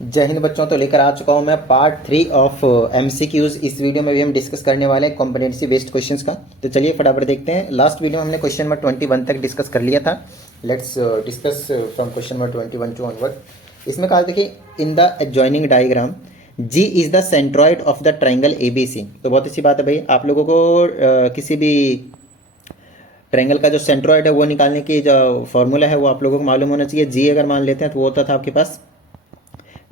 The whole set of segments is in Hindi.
जय हिंद बच्चों। तो लेकर आ चुका हूं मैं पार्ट 3 ऑफ एमसीक्यूज। इस वीडियो में भी हम डिस्कस करने वाले हैं कॉम्पिटेंसी बेस्ड क्वेश्चंस का। तो चलिए फटाफट देखते हैं। लास्ट वीडियो में हमने क्वेश्चन नंबर 21 तक डिस्कस कर लिया था। Let's discuss from question number 21 to onward. इसमें कहा देखिए, in the adjoining diagram G is the centroid of the triangle ABC। तो बहुत अच्छी बात है भाई, आप लोगों को किसी भी ट्रायंगल का जो सेंट्रॉइड है वो निकालने की जो फॉर्मूला है वो आप लोगों को मालूम होना चाहिए। जी अगर मान लेते हैं तो वो होता था आपके पास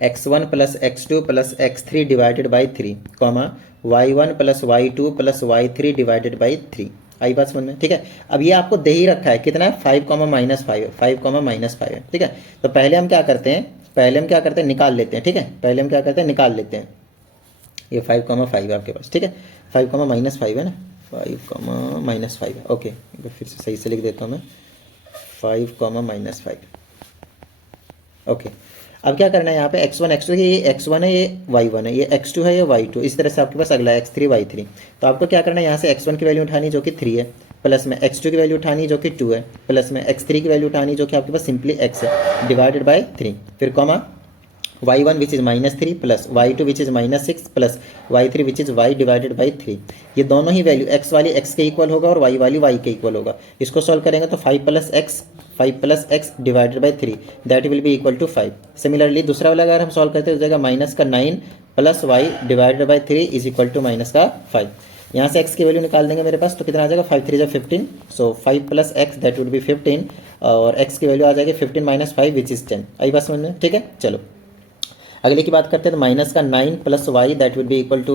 x1 plus x2 plus x3 divided by 3 comma y1 plus y2 plus y3 divided by 3। आई बात समझ में? ठीक है। अब ये आपको दे ही रखा है, कितना है 5 कॉमा माइनस 5 है, 5 कॉमा माइनस 5 है। ठीक है। तो पहले हम क्या करते हैं, निकाल लेते हैं। ठीक है, पहले हम क्या करते हैं, निकाल लेते हैं। ये 5 कॉमा 5 है आपके पास। ठीक है, 5 कॉमा माइनस 5 है ना, 5 कॉमा माइनस 5 है। ओके, फिर से सही से लिख देता हूँ मैं, 5 कॉमा माइनस 5। ओके, अब क्या करना है यहाँ पे x1 x2, ये x1 है, ये y1 है, ये x2 है, ये y2। इस तरह से आपके पास अगला x3 y3। तो आपको क्या करना है, यहाँ से x1 की वैल्यू उठानी जो कि 3 है, प्लस में x2 की वैल्यू उठानी जो कि 2 है, प्लस में x3 की वैल्यू उठानी जो कि आपके पास सिंपली x है, डिवाइडेड बाय 3। फिर comma y1 which is -3 plus y2 which is -6 plus y3 which is y divided by 3। ये दोनों ही वैल्यू x वाली x के इक्वल होगा और y वाली y के इक्वल होगा। इसको सॉल्व करेंगे तो 5 plus x divided by 3 that will be equal to 5। Similarly दूसरा वाला अगर हम सॉल्व करते हैं तो जाएगा माइनस का 9 plus y divided by 3 is equal to minus का 5। यहाँ से x की वैल्यू निकाल देंगे मेरे पास, तो कितना आ जाएगा, 5 3 15। सो 5 plus x that would be 15 और x की वैल्यू आ जाएगी 15 माइनस 5 विच इज़ 10। आई बात समझ में? ठीक है, चलो अगले की बात करते हैं। तो माइनस का 9 plus y that will be equal to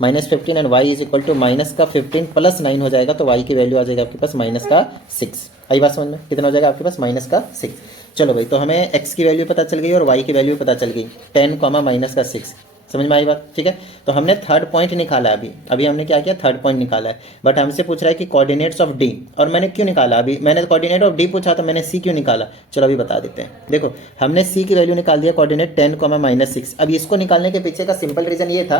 minus 15 and y is equal to minus का 15 प्लस 9 हो जाएगा, तो वाई की वैल्यू आ जाएगी आपके पास माइनस का 6। आई बात समझ में? कितना हो जाएगा आपके पास, माइनस का 6। चलो भाई, तो हमें x की वैल्यू पता चल गई और y की वैल्यू पता चल गई, 10 कॉमा माइनस का 6। समझ में आई बात? ठीक है। तो हमने थर्ड पॉइंट निकाला अभी हमने क्या किया, थर्ड पॉइंट निकाला है। बट हमसे पूछ रहा है कि कोऑर्डिनेट्स ऑफ डी, और मैंने क्यों निकाला, अभी मैंने कोऑर्डिनेट ऑफ डी पूछा तो मैंने सी क्यों निकाला, चलो अभी बता देते हैं। देखो, हमने सी की वैल्यू निकाल दिया कोऑर्डिनेट 10 कॉमा माइनस 6। अब इसको निकालने के पीछे का सिंपल रीजन ये था,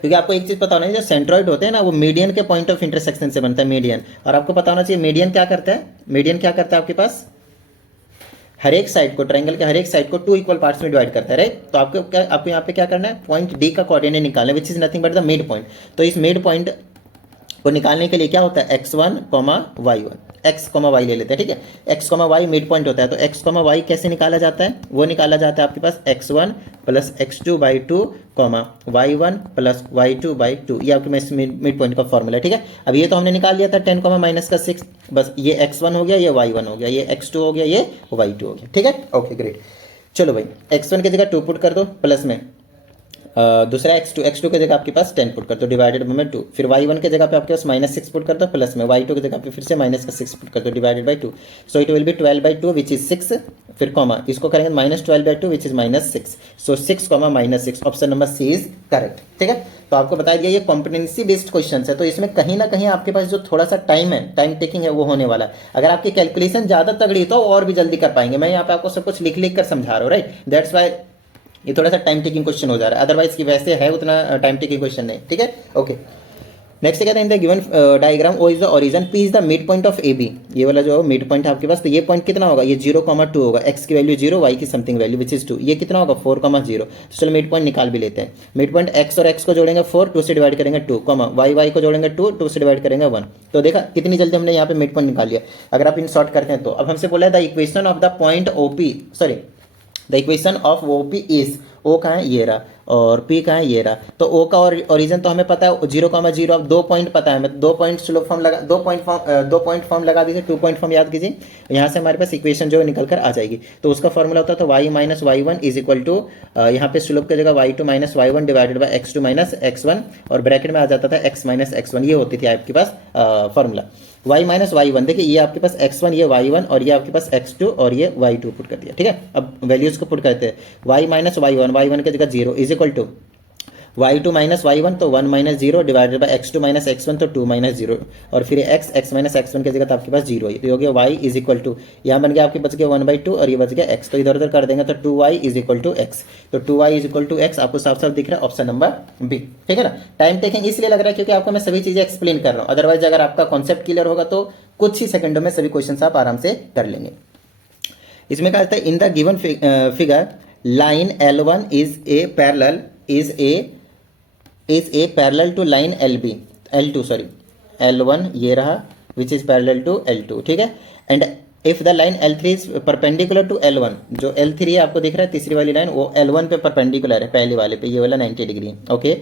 क्योंकि आपको एक चीज पता होना चाहिए, जो सेंट्रॉइड होते हैं ना वो मीडियन के पॉइंट ऑफ इंटरसेक्शन से बनता है, मीडियन। और आपको पता होना चाहिए मीडियन क्या करता है, मीडियन क्या करता है आपके पास, हर एक साइड को, ट्रायंगल के हर एक साइड को 2 इक्वल पार्ट्स में डिवाइड करता है, राइट। तो आपको यहाँ पे क्या करना है, पॉइंट डी का कोऑर्डिनेट निकालना है, which is nothing but the mid point. तो इस मिड पॉइंट को निकालने के लिए क्या होता है, x1 y1, x y ले लेते हैं। ठीक है, x y मिड पॉइंट होता है। तो x y कैसे निकाला जाता है, वो निकाला जाता है आपके पास x1 plus x2 by 2 y1 plus y2 by 2। ये आपके मिड पॉइंट का फॉर्मूला है। ठीक है, अब ये तो हमने निकाल लिया था 10 माइनस का 6। बस ये x1 हो गया, ये y1 हो गया, ये x2 हो गया, ये y2 हो गया। ठीक है, ओके ग्रेट। चलो भाई, x1 की जगह 2 पुट कर दो, प्लस में दूसरा x2 की जगह आपके पास 10 पुट कर दो, डिवाइडेड बाई 2। फिर y1 की जगह पे आपके पास माइनस 6 पुट कर दो, प्लस में y2 की जगह पे फिर से माइनस का 6 पुट कर दो, divided by 2। So it will be 12 by 2 which is 6। फिर कॉमा इसको करेंगे minus 12 by 2 which is minus 6। So 6 comma minus 6, option number C is correct. ठीक है, तो आपको बता दिया ये कॉम्पिटेंसी बेस्ड क्वेश्चन है, तो इसमें कहीं ना कहीं आपके पास जो थोड़ा सा टाइम टेकिंग है वो होने वाला है। अगर आपकी कैलकुलेशन ज़्यादा तगड़ी तो और भी जल्दी कर पाएंगे। मैं यहाँ पे आपको सब कुछ लिख लिख कर समझा रहा हूँ, राइट। दैट्स वाई ये थोड़ा सा टाइम टेकिंग क्वेश्चन हो जा रहा है, अदरवाइज की वैसे है उतना टाइम टेकिंग क्वेश्चन नहीं। ठीक है, ओके। नेक्स्ट कहते हैं in the given diagram O is the origin, P is the mid point of A B. ये वाला जो मिड पॉइंट है आपके पास, तो ये पॉइंट कितना होगा, ये 0,2 होगा, x की वैल्यू 0, y की समथिंग वैल्यू विच इज 2। ये कितना होगा 4,0। तो चलो मिड पॉइंट निकाल भी लेते हैं। मिड पॉइंट x और x को जोड़ेंगे 4, 2 से डिवाइड करेंगे 2, y को जोड़ेंगे 2, 2 से डिवाइड करेंगे 1। तो देखा कितनी जल्दी हमने यहाँ पे मिड पॉइंट निकाल लिया। अगर आप इन शॉर्ट करते हैं तो अब हमसे बोला है the equation of the point OP, sorry the equation of OP is, O कहाँ है, ये रहा, और पी कहाँ है, ये रहा। तो ओ का ओरिजिन तो हमें पता है 0,0। अब 2 पॉइंट पता है हमें, 2 पॉइंट स्लोप फॉर्म लगा, 2 पॉइंट फॉर्म लगा दीजिए, 2 पॉइंट फॉर्म याद कीजिए। यहाँ से हमारे पास इक्वेशन जो है निकल कर आ जाएगी। तो उसका फॉर्मूला होता है y minus y1 is equal to, यहाँ पे स्लोप की जगह y2 minus y1 divided by x2 minus x1, और ब्रैकेट में आ जाता था x माइनस x1। ये होती थी आपके पास फॉर्मूला y माइनस y1। देखिए ये आपके पास x1, ये y1, और ये आपके पास x2 और ये y2 पुट कर दिया। ठीक है, अब वैल्यूज को पुट करते हैं। y माइनस y1 की जगह 0 is equal to y2 minus y1, तो 1 minus 0 divided by x2 minus x1, तो 2 माइनस 0, और फिर x माइनस x1 की जगह तो आपके पास 0 है। तो हो गया y इज इक्वल टू, यहाँ बन गया आपके बच गया 1/2 और ये बच गया x। तो इधर उधर कर देंगे तो 2y is equal to x। तो 2y is equal to x आपको साफ साफ दिख रहा है, ऑप्शन नंबर बी। ठीक है ना। टाइम टेकिंग इसलिए लग रहा है क्योंकि आपको मैं सभी चीजें एक्सप्लेन कर रहा हूँ, अदरवाइज अगर आपका कॉन्सेप्ट क्लियर होगा तो कुछ ही सेकंडों में सभी क्वेश्चन आप आराम से कर लेंगे। इसमें कहा जाता है in the given figure line L1 is a parallel to line L2 sorry L1 ये रहा which is parallel to L2, ठीक है। And if the line L3 is perpendicular to L1, जो L3 है आपको दिख रहा है तीसरी वाली लाइन, वो L1 पे परपेंडिकुलर है, पहले वाले पे, ये वाला 90 डिग्री, ओके।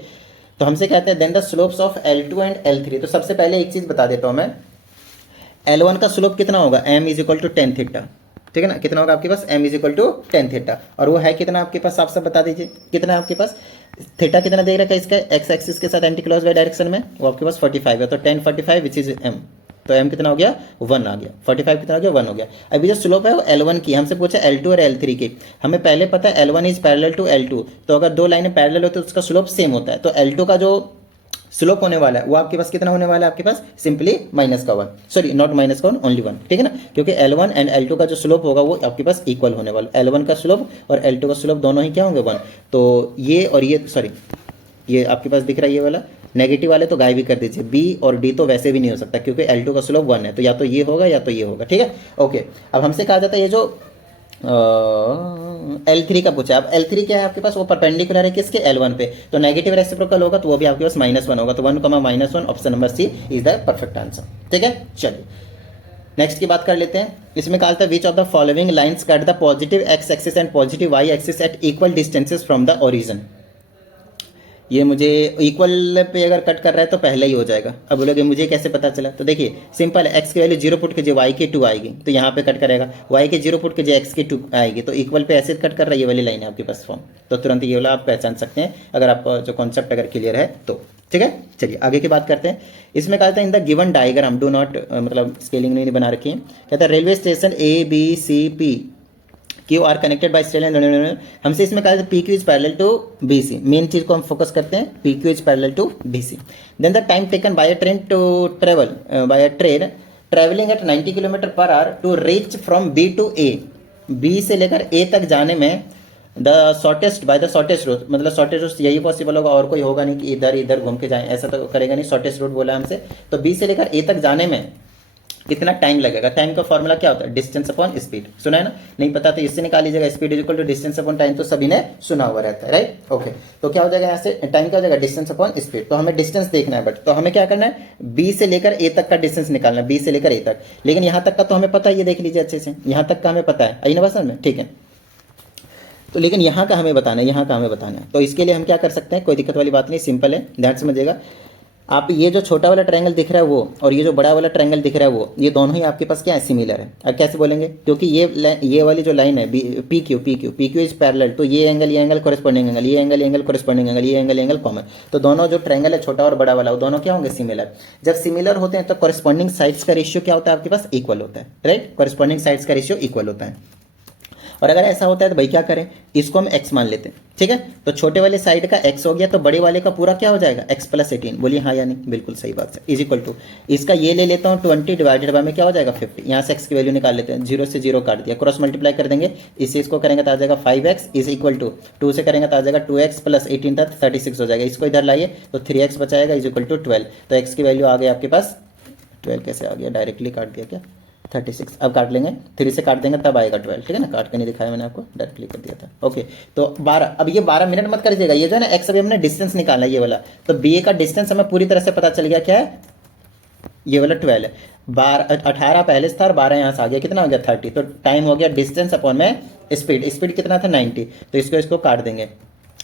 तो हमसे कहते हैं then the slopes of L2 and L3। तो सबसे पहले एक चीज बता देता हूं मैं, L1 का स्लोप कितना होगा, m is equal to tan theta, ठीक है ना। कितना होगा आपके पास, m is equal to tan theta, और वो है कितना आपके पास, आप सब बता दीजिए कितना है आपके पास। थीटा कितना दे रखा है इसका, एक्स एक्सिस के साथ एंटी क्लॉकवाइज डायरेक्शन में, वो आपके पास 45 है, तो 1045 विच इज m, तो m कितना हो गया 1 आ गया, 45 कितना हो गया 1 हो गया। अभी जो स्लोप है वो L1 की, हमसे पूछा L2 और L3 की, हमें पहले पता है L1 is parallel to L2, तो अगर दो लाइनें पैरेलल होती है तो उसका स्लोप सेम होता है। तो L2 का जो स्लोप होने वाला है वो आपके पास कितना होने वाला है, आपके पास सिंपली -1, सॉरी नॉट -1 ओनली 1, ठीक है ना, क्योंकि L1 एंड L2 का जो स्लोप होगा वो आपके पास इक्वल होने वाला, L1 का स्लोप और L2 का स्लोप दोनों ही क्या होंगे 1। तो ये और ये, सॉरी ये आपके पास दिख रहा है ये वाला, नेगेटिव वाले तो गायब भी कर दीजिए, बी और डी तो वैसे भी नहीं हो सकता क्योंकि L2 का स्लोप 1 है, तो या तो ये होगा या तो ये होगा, ठीक है, ओके। अब हमसे कहा जाता है ये जो L3 का पूछा, अब L3 क्या है आपके पास, वो परपेंडिकुलर है किसके, L1 पे, तो नेगेटिव रेसिप्रोकल होगा तो वो भी आपके पास -1 होगा, तो 1, -1, option number C is the perfect answer, ठीक है। चलिए नेक्स्ट की बात कर लेते हैं। इसमें कहा था which of the following lines cut the positive X axis and positive Y axis at equal distances from the origin. ये मुझे इक्वल पे अगर कट कर रहा है तो पहले ही हो जाएगा। अब बोलोगे मुझे कैसे पता चला, तो देखिए सिंपल है, एक्स की वैल्यू 0 पुट कीजिए, वाई की 2 आएगी, तो यहाँ पे कट करेगा, वाई के 0 पुट कीजिए, एक्स की 2 आएगी, तो इक्वल पे ऐसे कट कर रहा है, ये वाली लाइन है आपके पास फॉर्म, तो तुरंत ये वाला आप पहचान सकते हैं अगर आपका जो कॉन्सेप्ट अगर क्लियर है तो, ठीक है। चलिए आगे की बात करते हैं। इसमें कहा था in the given diagram do not, मतलब स्केलिंग नहीं बना रखी है, कहता है railway station A B C P Q are connected by straight line. हमसे इसमें कहा P Q is parallel to B C, main चीज को हम फोकस करते हैं, P Q is parallel to B C. Then the time taken by a train to travel by a train travelling at 90 km/h to reach from B to A, B से लेकर ए तक जाने में the shortest by the shortest route, मतलब शॉर्टेस्ट रूट यही पॉसिबल होगा, और कोई होगा नहीं कि इधर इधर घूम के जाएं, ऐसा तो करेगा नहीं, शॉर्टेस्ट रूट बोला हमसे। तो बी से लेकर ए तक जाने में कितना टाइम लगेगा, टाइम का फॉर्मूला क्या होता है, डिस्टेंस अपॉन स्पीड, सुना है ना, नहीं पता तो इससे निकाल लीजिएगा, speed is equal to distance upon time, तो सभी ने सुना हुआ रहता है, राइट, ओके। तो क्या हो जाएगा यहाँ से, टाइम क्या हो जाएगा, डिस्टेंस अपॉन स्पीड। तो हमें डिस्टेंस देखना है, बट तो हमें क्या करना है, बी से लेकर ए तक का डिस्टेंस निकालना है, बी से लेकर ए तक, लेकिन यहाँ तक का तो हमें पता है, ये देख लीजिए अच्छे से, यहाँ तक का हमें पता है, आई ना बस में, ठीक है। तो लेकिन यहाँ का हमें बताना है, यहाँ का हमें बताना है, तो इसके लिए हम क्या कर सकते हैं, कोई दिक्कत वाली बात नहीं, सिंपल है, ध्यान समझिएगा। आप ये जो छोटा वाला ट्रायंगल दिख रहा है वो, और ये जो बड़ा वाला ट्रायंगल दिख रहा है वो, ये दोनों ही आपके पास क्या है, सिमिलर है। अब कैसे बोलेंगे, क्योंकि ये वाली जो लाइन है पी क्यू इज पैरेलल, तो ये एंगल कॉरेस्पॉन्डिंग एंगल, ये एंगल कॉरेस्पॉन्डिंग एंगल, ये एंगल कॉमन, तो दोनों जो ट्रायंगल है छोटा और बड़ा वाला, वो दोनों क्या होंगे, सिमिलर। जब सिमिलर होते हैं तो कॉरेस्पॉन्डिंग साइड्स का रेशियो क्या होता है आपके पास, इक्वल होता है, राइट, कॉरेस्पॉन्डिंग साइड्स का रेशियो इक्वल होता है। और अगर ऐसा होता है तो भाई क्या करें, इसको हम x मान लेते हैं, ठीक है। तो छोटे वाले साइड का x हो गया, तो बड़े वाले का पूरा क्या हो जाएगा, x + 18, बोलिए हाँ या नहीं, बिल्कुल सही बात है, इज इक्वल टू इसका ये ले लेता हूँ 20 डिवाइडेड बाय में क्या हो जाएगा 50, यहाँ से x की वैल्यू निकाल लेते हैं, 0 से 0 काट दिया, क्रॉस मल्टीप्लाई कर देंगे, इससे इसको करेंगे तो आ जाएगा 5x इज इक्वल टू 2 से करेंगे तो आ जाएगा 2x + 18 था 36 हो जाएगा, इसको इधर लाइए तो 3x बचाएगा इज इक्वल टू 12, तो x की वैल्यू आ गई आपके पास 12, कैसे आ गया, डायरेक्टली काट दिया क्या, 36। अब काट लेंगे, 3 से काट देंगे तब आएगा 12, ठीक है ना, काट के नहीं दिखाया मैंने आपको, डायरेक्टली कर दिया था, ओके। तो 12, अब ये 12 मिनट मत कर दीजिएगा, ये जो है ना एक्स, अभी हमने डिस्टेंस निकालना है ये वाला, तो बी ए का डिस्टेंस हमें पूरी तरह से पता चल गया क्या है, ये वाला 12 है, 18 पहले से था और 12 यहाँ से आ गया, कितना हो गया 30, तो टाइम हो गया डिस्टेंस अपॉन में स्पीड कितना था 90, तो इसको काट देंगे,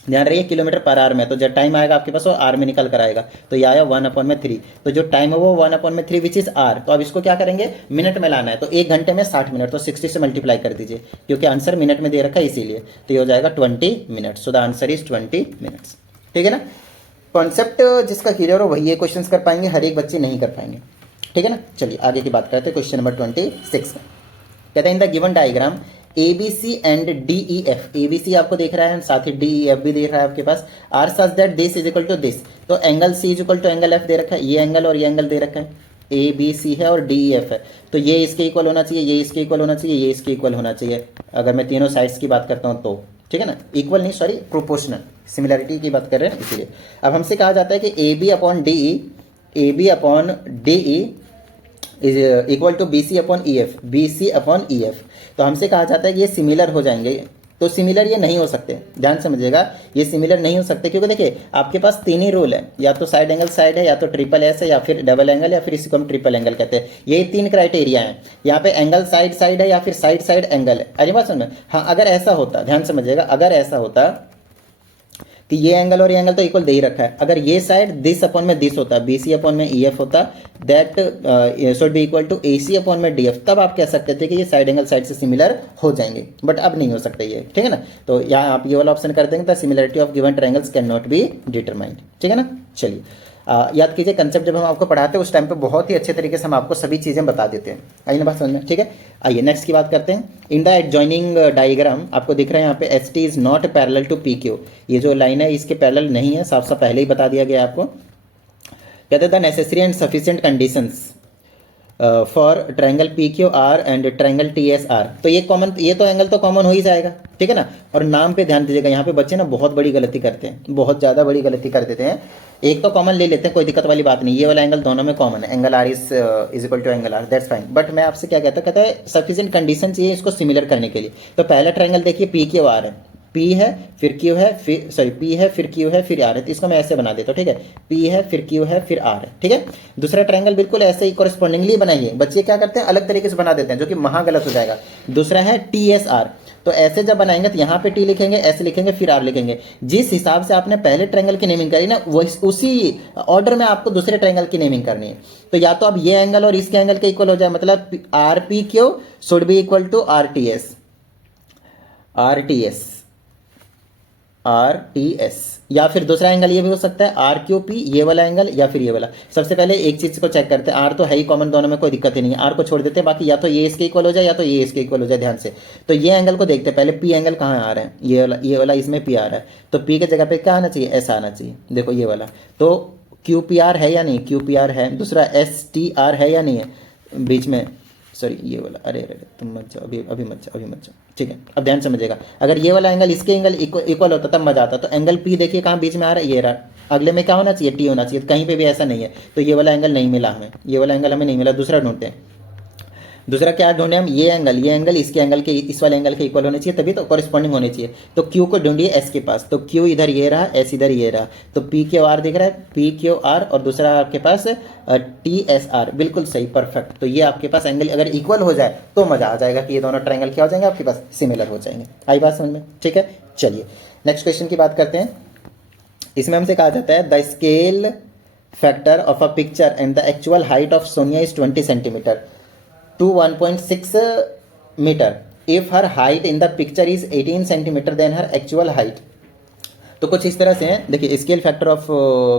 ध्यान रहिए km/h में, तो जब टाइम आएगा आपके पास वो आर में निकल कर आएगा, तो ये आया 1/3, तो जो टाइम है वो 1/3 विच इज आर। तो अब इसको क्या करेंगे, मिनट में लाना है, तो 1 घंटे में 60 मिनट, तो 60 से मल्टीप्लाई कर दीजिए, क्योंकि आंसर मिनट में दे रखा है इसीलिए, तो ये हो जाएगा 20 minutes, so the answer is 20 minutes, ठीक है ना। कॉन्सेप्ट जिसका क्लियर हो वही ये क्वेश्चन कर पाएंगे, हर एक बच्चे नहीं कर पाएंगे, ठीक है ना। चलिए आगे की बात करते हैं, क्वेश्चन नंबर 26 में कहते हैं in the given diagram ABC and DEF, ABC आपको देख रहा है, साथ ही DEF भी देख रहा है आपके पास, are such that this is equal to this, तो angle C is equal to angle F दे रखा है, ये एंगल और ये एंगल दे रखा है, ABC है और DEF है, तो ये इसके इक्वल होना चाहिए, ये इसके इक्वल होना चाहिए, ये इसके इक्वल होना चाहिए, अगर मैं तीनों साइड्स की बात करता हूँ तो, ठीक है ना, इक्वल नहीं सॉरी प्रोपोर्शनल, सिमिलरिटी की बात कर रहे हैं इसीलिए। अब हमसे कहा जाता है कि AB upon DE is equal to BC upon EF, BC upon EF, तो हमसे कहा जाता है कि ये सिमिलर हो जाएंगे, तो सिमिलर ये नहीं हो सकते, ध्यान समझिएगा, ये सिमिलर नहीं हो सकते क्योंकि देखिए आपके पास तीन ही रूल है, या तो साइड एंगल साइड है, या तो ट्रिपल एस है, या फिर डबल एंगल, या फिर इसी को हम ट्रिपल एंगल कहते हैं। ये तीन क्राइटेरिया हैं। यहाँ पे एंगल साइड साइड है या फिर साइड साइड एंगल है। अरे बात समझ में? हाँ, अगर ऐसा होता, ध्यान समझिएगा, अगर ऐसा होता कि ये एंगल और ये एंगल तो इक्वल दे ही रखा है, अगर ये साइड दिस अपॉन में दिस होता, BC अपॉन में EF होता, that should be equal to AC upon में DF, तब आप कह सकते थे कि ये साइड एंगल साइड से सिमिलर हो जाएंगे, बट अब नहीं हो सकता ये, ठीक है ना। तो यहाँ आप ये वाला ऑप्शन कर देंगे, the similarity of given triangles can not be determined, ठीक है ना। चलिए याद कीजिए, कंसेप्ट जब हम आपको पढ़ाते हैं उस टाइम पे बहुत ही अच्छे तरीके से हम आपको सभी चीज़ें बता देते हैं। आइए ना बात समझ में, ठीक है। आइए नेक्स्ट की बात करते हैं। इन द एडजॉइनिंग डायग्राम आपको दिख रहा है यहाँ पे ST is not parallel to PQ, ये जो लाइन है इसके पैरेलल नहीं है, साफ साफ पहले ही बता दिया गया आपको। कहते हैं the necessary and sufficient conditions for triangle PQR and triangle TSR, तो ये कॉमन, ये तो एंगल तो कॉमन हो ही जाएगा, ठीक है ना। और नाम पे ध्यान दीजिएगा, यहाँ पे बच्चे ना बहुत बड़ी गलती करते हैं, बहुत ज़्यादा बड़ी गलती कर देते हैं। एक तो कॉमन ले लेते हैं, कोई दिक्कत वाली बात नहीं, ये वाला एंगल दोनों में कॉमन है, angle R is equal to angle R, that's fine. But मैं आपसे क्या कहता है सफिशिएंट कंडीशन चाहिए इसको सिमिलर करने के लिए। तो पहला ट्रायंगल देखिए PQR है, P है फिर Q है फिर सॉरी P है फिर Q है फिर R है, तो इसको मैं ऐसे बना देता हूँ, ठीक है। P है फिर Q है फिर R है, ठीक है। दूसरा ट्रायंगल बिल्कुल ऐसे ही कॉरेस्पॉन्डिंगली बनाइए। बच्चे क्या करते हैं, अलग तरीके से बना देते हैं, जो कि महा गलत हो जाएगा। दूसरा है TSR, तो ऐसे जब बनाएंगे तो यहाँ पे T लिखेंगे, ऐसे लिखेंगे, फिर R लिखेंगे। जिस हिसाब से आपने पहले ट्रायंगल की नेमिंग करी ना, वो उसी ऑर्डर में आपको दूसरे ट्रायंगल की नेमिंग करनी है। तो या तो अब ये एंगल और इसके एंगल के इक्वल हो जाए, मतलब RPQ should be equal to RTS, या फिर दूसरा एंगल ये भी हो सकता है RQP, ये वाला एंगल या फिर ये वाला। सबसे पहले एक चीज को चेक करते हैं, R तो है ही कॉमन दोनों में, कोई दिक्कत ही नहीं है, R को छोड़ देते हैं, बाकी या तो ये इसके इक्वल हो जाए या तो ये इसके इक्वल हो जाए। ध्यान से तो ये एंगल को देखते हैं पहले, P एंगल कहाँ आ रहा है, ये वाला इसमें P आ रहा है, तो P के जगह पे क्या आना चाहिए, S आना चाहिए। देखो ये वाला, तो QPR है या नहीं, QPR है। दूसरा STR है या नहीं है बीच में, सॉरी ये वाला, अरे तुम मत जाओ, अभी मत जाओ, ठीक है। अब ध्यान समझिएगा, अगर ये वाला एंगल इसके एंगल इक्वल होता तब मजा आता। तो एंगल P देखिए कहाँ बीच में आ रहा है, ये रहा, अगले में क्या होना चाहिए, T होना चाहिए, कहीं पे भी ऐसा नहीं है। तो ये वाला एंगल नहीं मिला हमें, ये वाला एंगल हमें नहीं मिला, दूसरा ढूंढते हैं। दूसरा क्या ढूंढे हम, ये एंगल इसके एंगल के, इस वाले एंगल के इक्वल होने चाहिए, तभी तो कॉरेस्पॉन्डिंग होने चाहिए। तो Q को ढूंढिए S के पास, तो Q इधर ये रहा, S इधर ये रहा, तो PQR दिख रहा है, PQR, और दूसरा आपके पास TSR, बिल्कुल सही, परफेक्ट। तो ये आपके पास एंगल अगर इक्वल हो जाए तो मजा आ जाएगा कि ये दोनों ट्रायंगल क्या हो जाएंगे, आपके पास सिमिलर हो जाएंगे। आई बात समझ में, ठीक है। चलिए नेक्स्ट क्वेश्चन की बात करते हैं। इसमें हमसे कहा जाता है the scale factor of a picture and the actual height of Sonia is 20 centimetre to 1.6 meter if her height in the picture is 18 centimeter than her actual height। तो कुछ इस तरह से है, देखिए scale factor of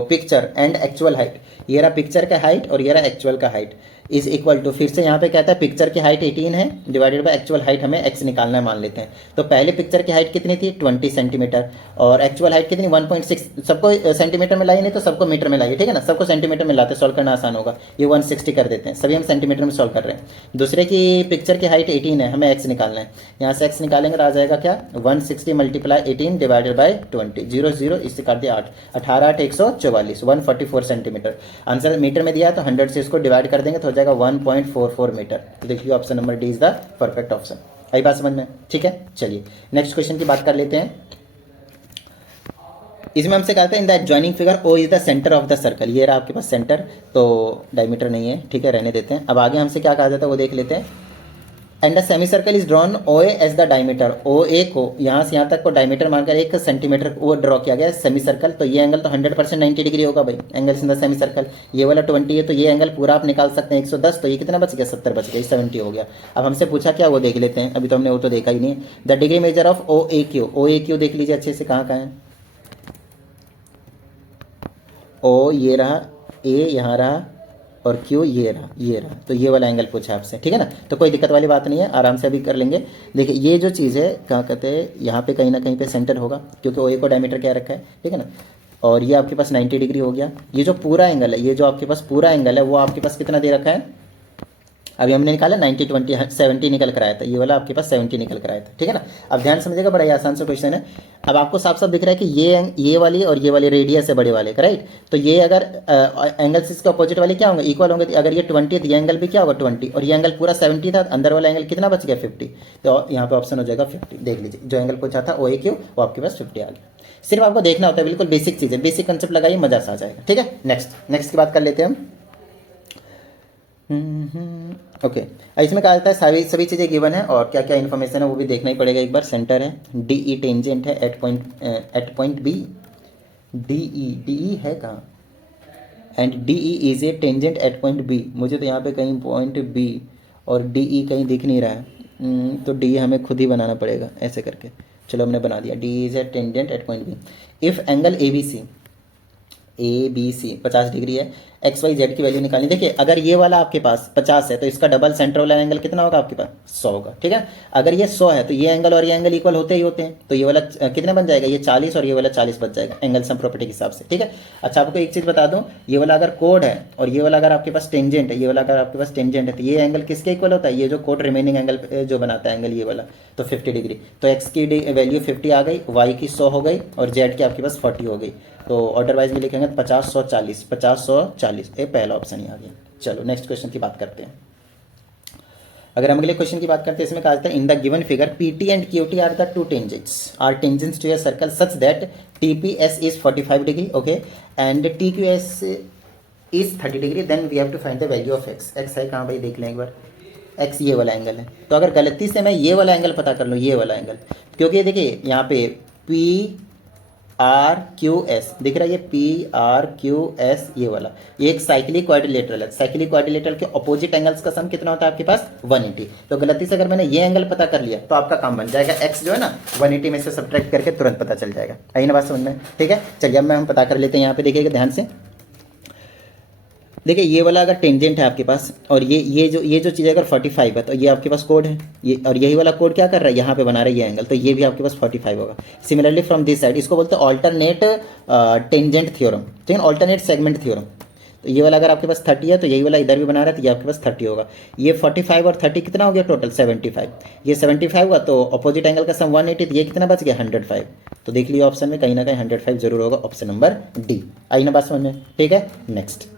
picture and actual height, ये रहा पिक्चर का हाइट और ये रहा एक्चुअल का हाइट, इज इक्वल टू, फिर से यहाँ पे कहता है पिक्चर की हाइट 18 है डिवाइडेड बाय एक्चुअल हाइट हमें x निकालना है, मान लेते हैं। तो पहले पिक्चर की हाइट कितनी थी, 20 सेंटीमीटर, और एक्चुअल हाइट कितनी, 1.6। सबको सेंटीमीटर में लाइए, नहीं तो सबको मीटर में लाइए, ठीक है ना। सबको सेंटीमीटर में लाते, सॉल्व करना आसान होगा। ये 160 कर देते हैं, सभी हम सेंटीमीटर में सॉल्व कर रहे हैं। दूसरे की पिक्चर की हाइट 18 है, हमें x निकालना है। यहाँ से x निकालेंगे तो आ जाएगा क्या, 160 मल्टीप्लाई 18 डिवाइडेड बाई 20, 0 इससे काट दिया 8, 18 8 144, 144 सेंटीमीटर। आंसर मीटर में दिया है तो 100 से इसको डिवाइड कर देंगे तो हो जाएगा 1.44 मीटर। तो देखिए option number D is the perfect option. आई बात समझ में, ठीक है। चलिए नेक्स्ट क्वेश्चन की बात कर लेते हैं। इसमें हमसे कहते हैं in the adjoining figure O is the centre of the circle, ये रहा आपके पास सेंटर, तो डायमीटर नहीं है, ठीक है, रहने देते हैं। अब आगे हमसे क्या कहा जाता है वो देख लेते हैं। And the semi circle is drawn OA as the diameter, OA को यहाँ से यहाँ तक को डायमीटर मानकर 1 सेंटीमीटर वो ड्रॉ किया गया सेमी सर्कल। तो ये एंगल तो 100% 90 डिग्री होगा भाई, angle in the semi circle. ये वाला 20 है, तो ये एंगल पूरा आप निकाल सकते हैं 110, तो ये कितना बच गया, 70 बच गया, 70 हो गया। अब हमसे पूछा क्या, वो देख लेते हैं, अभी तो हमने वो तो देखा ही नहीं। The degree measure of OAQ देख लीजिए अच्छे से, कहाँ है O, ये रहा, A यहाँ रहा, और Q ये रहा, तो ये वाला एंगल पूछा आपसे, ठीक है ना। तो कोई दिक्कत वाली बात नहीं है, आराम से अभी कर लेंगे। देखिए ये जो चीज़ है क्या कहते हैं, यहाँ पे कहीं ना कहीं पे सेंटर होगा, क्योंकि OA को डायमीटर क्या रखा है, ठीक है ना। और ये आपके पास 90 डिग्री हो गया। ये जो पूरा एंगल है, ये जो आपके पास पूरा एंगल है वो आपके पास कितना दे रखा है, अभी हमने निकाला 90 20 70 निकल कर आया था, ये वाला आपके पास 70 निकल कर आया था, ठीक है ना। अब ध्यान समझिएगा, बड़ा ही आसान सा क्वेश्चन है। अब आपको साफ साफ दिख रहा है कि ये वाली और ये वाली रेडियस है बड़े वाले का, राइट। तो ये अगर एंगल्स इसके अपोजिट वाले क्या होंगे, इक्वल होंगे। तो अगर ये 20 तो ये एंगल भी क्या होगा 20, और ये एंगल पूरा 70 था, अंदर वाला एंगल कितना बच गया 50। तो यहाँ पे ऑप्शन हो जाएगा 50। देख लीजिए, जो एंगल पूछा था OAQ वो आपके पास 50 आ गया। सिर्फ आपको देखना होता है, बिल्कुल बेसिक चीज़ है, बेसिक कंसेप्ट लगाइए, मजा सा आ जाएगा, ठीक है। नेक्स्ट की बात कर लेते हैं हम। ओके, इसमें कहा जाता है सभी चीज़ें गिवन है और क्या क्या इन्फॉर्मेशन है वो भी देखना ही पड़ेगा एक बार। सेंटर है, DE टेंजेंट है एट पॉइंट B, DE है कहाँ, and DE is a tangent at point B। मुझे तो यहाँ पे कहीं पॉइंट B और DE कहीं दिख नहीं रहा है, तो DE हमें खुद ही बनाना पड़ेगा ऐसे करके। चलो हमने बना दिया, DE is a tangent at point B। If angle ABC 50 degree है, XYZ की वैल्यू निकालनी। देखिए अगर ये वाला आपके पास 50 है तो इसका डबल सेंटर वाला एंगल कितना होगा आपके पास 100 होगा, ठीक है। अगर ये 100 है तो ये एंगल और ये एंगल इक्वल होते ही होते हैं, तो ये वाला कितना बन जाएगा, ये 40 और ये वाला 40 बच जाएगा एंगल सम प्रॉपर्टी के हिसाब से, ठीक है। अच्छा आपको एक चीज़ बता दूं, ये वाला अगर कोड है और ये वाला अगर आपके पास टेंजेंट है, ये वाला अगर आपके पास टेंजेंट है तो ये एंगल किसके इक्वल होता है, ये जो कोड रिमेनिंग एंगल जो बनाता है एंगल ये वाला, तो 50 डिग्री। तो एक्स की वैल्यू 50 आ गई, वाई की 100 हो गई और जेड की आपके पास 40 हो गई। तो ऑर्डर वाइज में लिखेंगे 50 100 40, 50 100 40, ये पहला ऑप्शन ही आ गया। चलो नेक्स्ट क्वेश्चन की बात करते हैं। अगर हम अगले क्वेश्चन की बात करते हैं, इसमें कहा जाता है in the given figure PT and QT are the two tangents to a circle such that TPS is 45 degree, okay, and TQS is 30 degree, then we have to find the value of x। x है कहाँ भाई, देख लें एक बार। x ये वाला एंगल है, तो अगर गलती से मैं ये वाला एंगल पता कर लूँ, ये वाला एंगल, क्योंकि देखिए यहाँ पे PRQS दिख रहा है, ये PRQS ये वाला, ये एक साइक्लिक क्वाड्रिलेटरल है। साइक्लिक क्वाड्रिलेटरल के ऑपोजिट एंगल्स का सम कितना होता है आपके पास 180। तो गलती से अगर मैंने ये एंगल पता कर लिया तो आपका काम बन जाएगा, x जो है ना 180 में से सब्ट्रैक्ट करके तुरंत पता चल जाएगा। आई ना बात समझ में, ठीक है। चलिए अब हम पता कर लेते हैं, यहाँ पे देखिएगा ध्यान से। देखिए ये वाला अगर टेंजेंट है आपके पास और ये जो चीज़ अगर 45 है तो ये आपके पास कोड है, ये और यही वाला कोड क्या कर रहा है, यहाँ पे बना रहा है ये एंगल, तो ये भी आपके पास 45 होगा। सिमिलरली फ्रॉम दिस साइड, इसको बोलते हैं ऑल्टरनेट टेंजेंट थ्योरम, ठीक है, ऑल्टरनेट सेगमेंट थ्योरम। तो ये वाला अगर आपके पास 30 है तो यही वाला इधर भी बना रहा है, तो ये आपके पास 30 होगा। ये 45 और 30 कितना हो गया टोटल 75, ये 75 हुआ, तो अपोजिट एंगल का सम 180, तो ये कितना बच गया 105। तो देख लिया ऑप्शन में कहीं ना कहीं 105 जरूर होगा, ऑप्शन नंबर D। आई ना बात समझ में, ठीक है। नेक्स्ट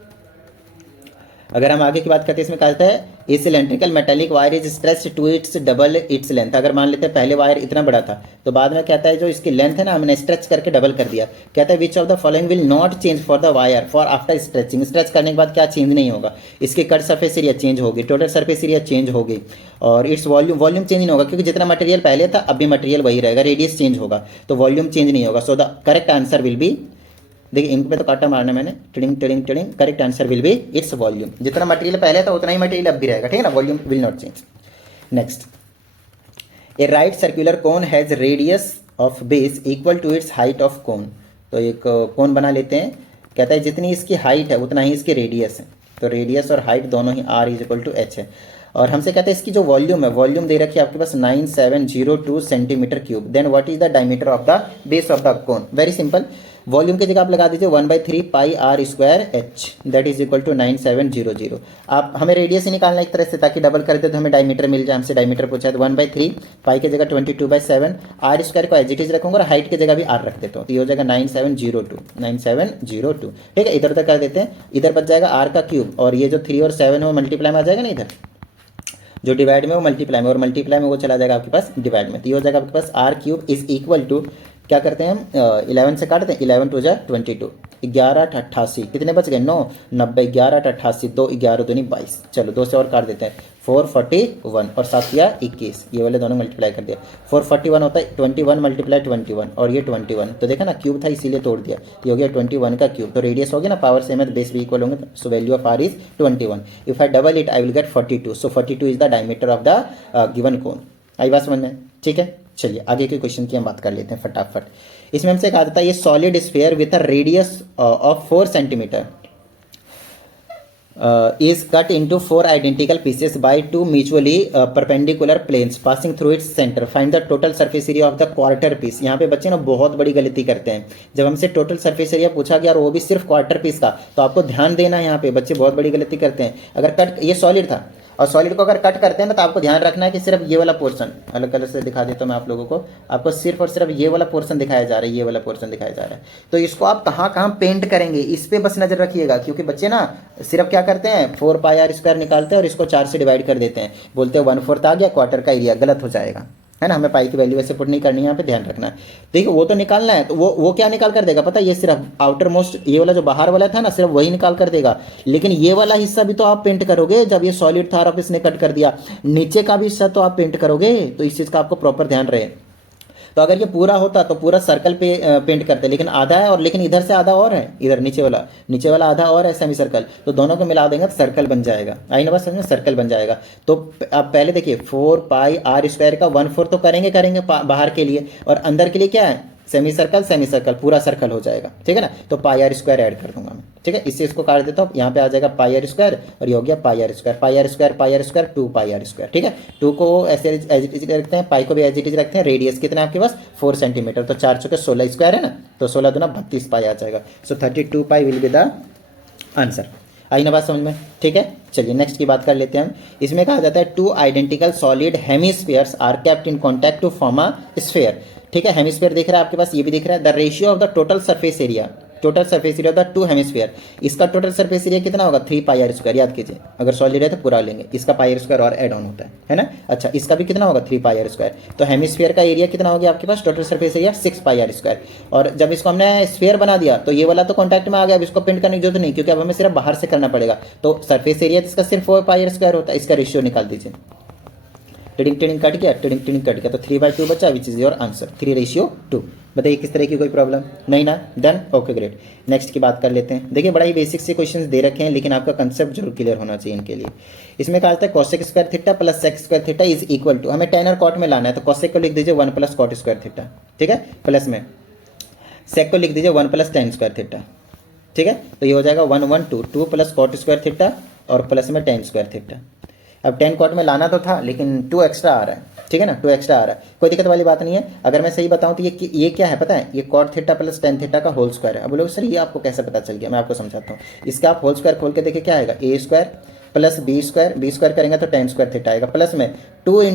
अगर हम आगे की बात करते हैं, इसमें कहा जाता है a cylindrical metallic wire is stretched to its double its length. अगर मान लेते हैं पहले वायर इतना बड़ा था, तो बाद में कहता है जो इसकी लेंथ है ना हमने स्ट्रेच करके डबल कर दिया। कहता है विच of the following will not change for the wire for after stretching. Stretch करने के बाद क्या चेंज नहीं होगा, इसकी कट सरफेस एरिया चेंज होगी, टोटल सरफेस एरिया चेंज होगी, और इट्स वॉल्यूम चेंज नहीं होगा, क्योंकि जितना मटेरियल पहले था अब भी मटेरियल वही रहेगा, रेडियस चेंज होगा तो वॉल्यूम चेंज नहीं होगा। So the correct answer will B, देखिए इंक पे तो काटा मारना मैंने, tiding tiding tiding, correct answer will B its volume. जितना मटेरियल पहले था उतना ही मटेरियल अब भी रहेगा, ठीक है ना, volume will not change. Next, a right circular cone has radius of base equal to its height of cone. तो एक कोन बना लेते हैं, कहता है जितनी इसकी हाइट है उतना ही इसकी रेडियस है, तो रेडियस और हाइट दोनों ही R is equal to H है। और हमसे कहते हैं इसकी जो वॉल्यूम है, वॉल्यूम दे रखी है आपके पास 9702 centimetre cube. Then what is the diameter of the base of the cone. Very simple, volume की जगह आप लगा दीजिए 1/3 pi R square H, that is equal to 9700। आप हमें रेडियस ही निकालना एक तरह से, ताकि डबल कर दे तो हमें डायमीटर मिल जाए। हमसे डायमीटर पूछा है, तो 1/3 पाई की जगह 22/7, R स्क्वायर को एज इट इज रखूंगा और हाइट की जगह भी R रख देता हूँ, तो ये हो जाएगा 9702, ठीक है। इधर उधर कर देते हैं, इधर बच जाएगा R का क्यूब, और ये जो 3 और 7 है वो मल्टीप्लाई में आ जाएगा ना, इधर जो डिवाइड में वो मल्टीप्लाई में, और मल्टीप्लाई में वो चला जाएगा आपके पास डिवाइड में, तो ये हो जाएगा आपके पास R cube is equal to, क्या करते हैं हम 11 से काटते हैं, 11 2 जा 22, 11 88 कितने बच गए 9 90, 11 88, 2 11 दूनी 22। चलो 2 से और काट देते हैं, 441 और 7 या 21, ये वाले दोनों मल्टीप्लाई कर दिया, 441 होता है 21 मल्टीप्लाई 21 और ये 21, तो देखा ना क्यूब था इसीलिए तोड़ दिया, ये हो गया 21 का क्यूब। तो रेडियस हो गया ना, पावर सेम है तो बेस भी इक्वल होंगे, so value of R is 21। If I double it I will get 42, so 42 is the diameter of the given cone. आई बात समझ में, ठीक है। चलिए आगे के क्वेश्चन की हम बात कर लेते हैं फटाफट। इसमें हमसे कहा जाता है ये solid sphere with a radius of 4 centimetre is cut into 4 identical pieces by 2 mutually perpendicular planes passing through its center. Find the total surface area of the quarter piece. यहाँ पे बच्चे ना बहुत बड़ी गलती करते हैं, जब हमसे टोटल सरफेस एरिया पूछा गया और वो भी सिर्फ क्वार्टर पीस का, तो आपको ध्यान देना है, यहाँ पे बच्चे बहुत बड़ी गलती करते हैं। अगर कट ये सॉलिड था और सॉलिड को अगर कट करते हैं ना तो आपको ध्यान रखना है कि सिर्फ ये वाला पोर्शन, अलग कलर से दिखा देता हूँ मैं आप लोगों को, आपको सिर्फ और सिर्फ ये वाला पोर्शन दिखाया जा रहा है, ये वाला पोर्शन दिखाया जा रहा है। तो इसको आप कहाँ कहाँ पेंट करेंगे इस पर बस नजर रखिएगा, क्योंकि बच्चे ना सिर्फ क्या करते हैं 4πr² निकालते हैं और इसको 4 से डिवाइड कर देते हैं, बोलते हैं 1/4 आ गया क्वार्टर का एरिया, गलत हो जाएगा, है ना। हमें पाई की वैल्यू ऐसे पुट नहीं करनी है, यहाँ पे ध्यान रखना है। देखो वो तो निकालना है, तो वो क्या निकाल कर देगा पता है, ये सिर्फ आउटर मोस्ट ये वाला जो बाहर वाला था ना सिर्फ वही निकाल कर देगा, लेकिन ये वाला हिस्सा भी तो आप पेंट करोगे। जब ये सॉलिड था और आप इसने कट कर दिया, नीचे का भी हिस्सा तो आप पेंट करोगे, तो इस चीज़ का आपको प्रॉपर ध्यान रहे। तो अगर ये पूरा होता तो पूरा सर्कल पे पेंट करते, लेकिन आधा है और लेकिन इधर से आधा और है, इधर नीचे वाला आधा और है सेमी सर्कल, तो दोनों को मिला देंगे तो सर्कल बन जाएगा। आई ना बात समझ में, सर्कल बन जाएगा। तो आप पहले देखिए 4πr² का 1/4 तो करेंगे बाहर के लिए, और अंदर के लिए क्या है सेमी सर्कल, पूरा सर्कल हो जाएगा, ठीक है ना। तो πr² ऐड कर दूंगा मैं, ठीक है। इससे इसको काट देता हूँ, यहाँ पे आ जाएगा πr² और ये हो गया πr², 2πr², ठीक है। 2 को ऐसे एज इट इज रखते हैं, पाई को भी एज इट इज रखते हैं। रेडियस कितना है आपके पास 4 सेंटीमीटर, तो 4 चौके 16² है ना, तो 16 दूना 32 पाई आ जाएगा। सो 32 पाई विल बी द आंसर। आई ना बात समझ में, ठीक है। चलिए नेक्स्ट की बात कर लेते हैं हम। इसमें कहा जाता है 2 identical solid hemispheres are kept in contact to form a sphere, ठीक है। हेमिस्फीयर दिख रहा है आपके पास, ये भी दिख रहा है। The ratio of the total surface area of the 2 hemisphere, इसका टोटल सरफेस एरिया कितना होगा 3πr², याद कीजिए। अगर सॉलिड है तो पूरा लेंगे, इसका πr² और एड ऑन होता है ना। अच्छा इसका भी कितना होगा 3πr², तो हेमिस्फीयर का एरिया कितना हो गया आपके पास टोटल सरफेस एरिया 6πr²। और जब इसको हमने स्फीयर बना दिया तो ये वाला तो कॉन्टैक्ट में आ गया, अब इसको पेंट करने की जरूरत नहीं, क्योंकि अब हमें सिर्फ बाहर से करना पड़ेगा। तो सरफेस एरिया इसका सिर्फ 4πr² होता है, इसका रेशियो निकाल दीजिए। टिडिंग कट गया, तो 3/2 बचा, विच इज योर आंसर 3:2। बताइए किस तरह की कोई प्रॉब्लम नहीं ना, डन, ओके ग्रेट। नेक्स्ट की बात कर लेते हैं। देखिए बड़ा ही बेसिक से क्वेश्चंस दे रखे हैं, लेकिन आपका कंसेप्ट जरूर क्लियर होना चाहिए इनके लिए। इसमें कहा जाता है cosec² theta plus sec² theta is equal to, हमें tan और cot में लाना है, तो cosec को लिख दीजिए 1 + cot² थीटा, ठीक है, प्लस में sec को लिख दीजिए 1 + tan² थीटा, ठीक है। तो ये हो जाएगा 1 1 2 2 + cot² थीटा और प्लस में tan² थीटा। अब tan cot में लाना तो था, लेकिन 2 एक्स्ट्रा आ रहा है, ठीक है ना, 2 एक्स्ट्रा आ रहा है, कोई दिक्कत वाली बात नहीं है। अगर मैं सही बताऊं तो ये क्या है पता है, ये cot theta plus tan theta का होल स्क्वायर है। अब बोलो सर ये आपको कैसे पता चल गया, मैं आपको समझाता हूँ। इसका आप होल स्क्वायर खोल के देखिए क्या आएगा, a² प्लस b² करेंगे तो tan² थीटा आएगा, प्लस में 2 × a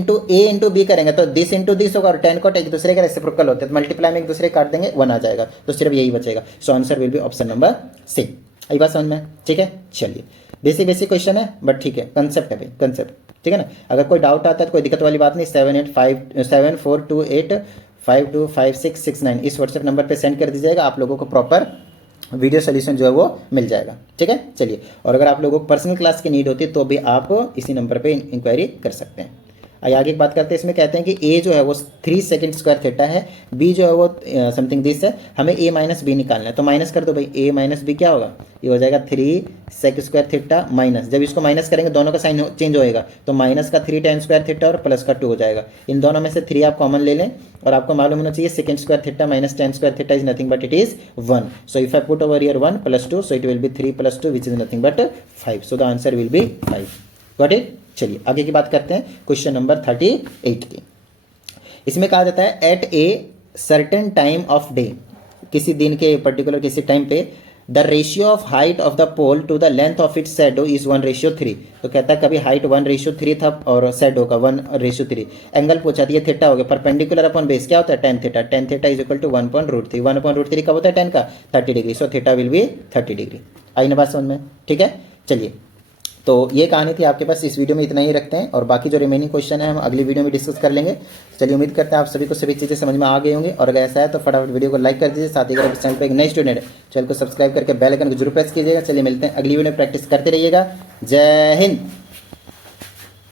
× b करेंगे तो दिस इंटू दिस होगा, और tan cot एक दूसरे के रेसिप्रोकल होते हैं, तो मल्टीप्लाई में एक दूसरे काट देंगे 1 आ जाएगा, तो सिर्फ यही बचेगा। So answer will be option number C. आई बात समझ में, ठीक है। चलिए बेसिक क्वेश्चन है, बट ठीक है, कंसेप्ट है भाई, कंसेप्ट, ठीक है ना। अगर कोई डाउट आता है तो कोई दिक्कत वाली बात नहीं, 7428525669 इस व्हाट्सएप नंबर पे सेंड कर दीजिएगा, आप लोगों को प्रॉपर वीडियो सोल्यूशन जो है वो मिल जाएगा, ठीक है। चलिए, और अगर आप लोगों को पर्सनल क्लास की नीड होती है तो भी आप इसी नंबर पे इंक्वायरी कर सकते हैं। आगे की बात करते हैं। इसमें कहते हैं कि a जो है वो 3 sec² थीटा है, b जो है वो समथिंग दिस है, हमें a - b निकालना है, तो माइनस कर दो भाई, a - b क्या होगा, ये हो जाएगा 3 sec² थीटा माइनस, जब इसको माइनस करेंगे दोनों का साइन चेंज होएगा, तो माइनस का 3 tan² थीटा और प्लस का 2 हो जाएगा। इन दोनों में से 3 आप कॉमन ले लें, और आपको मालूम होना चाहिए sec² theta minus tan² theta is nothing but it is 1। So if I put over here 1 + 2, so it will B 3 + 2 which is nothing but 5। So the answer will B 5। Got it. चलिए आगे की बात करते हैं, क्वेश्चन नंबर 38 की। इसमें कहा जाता है at a certain time of day, किसी दिन के पर्टिकुलर किसी टाइम पे, the ratio of height of the pole to the length of its shadow is 1:3। तो कहता है कभी हाइट 1:3 था और शैडो का 1:3। एंगल पूछा था, ये थीटा हो गया, परपेंडिकुलर अपॉन बेस क्या होता है tan theta, tan theta is equal to 1/√3। 1/√3 कब होता है tan का 30 degree, so theta will be 30 degree. आई ना बात समझ में, ठीक है। चलिए, तो ये कहानी थी आपके पास, इस वीडियो में इतना ही रखते हैं, और बाकी जो रिमेनिंग क्वेश्चन है हम अगली वीडियो में डिस्कस कर लेंगे। चलिए उम्मीद करते हैं आप सभी को सभी चीज़ें समझ में आ गई होंगी, और अगर ऐसा है तो फटाफट वीडियो को लाइक कर दीजिए, साथ ही अगर इस चैनल पर एक नई स्टूडेंट है चैनल को सब्सक्राइब करके बेल आइकन को जरूर प्रेस कीजिएगा। चलिए मिलते हैं अगली वीडियो में, प्रैक्टिस करते रहिएगा। जय हिंद।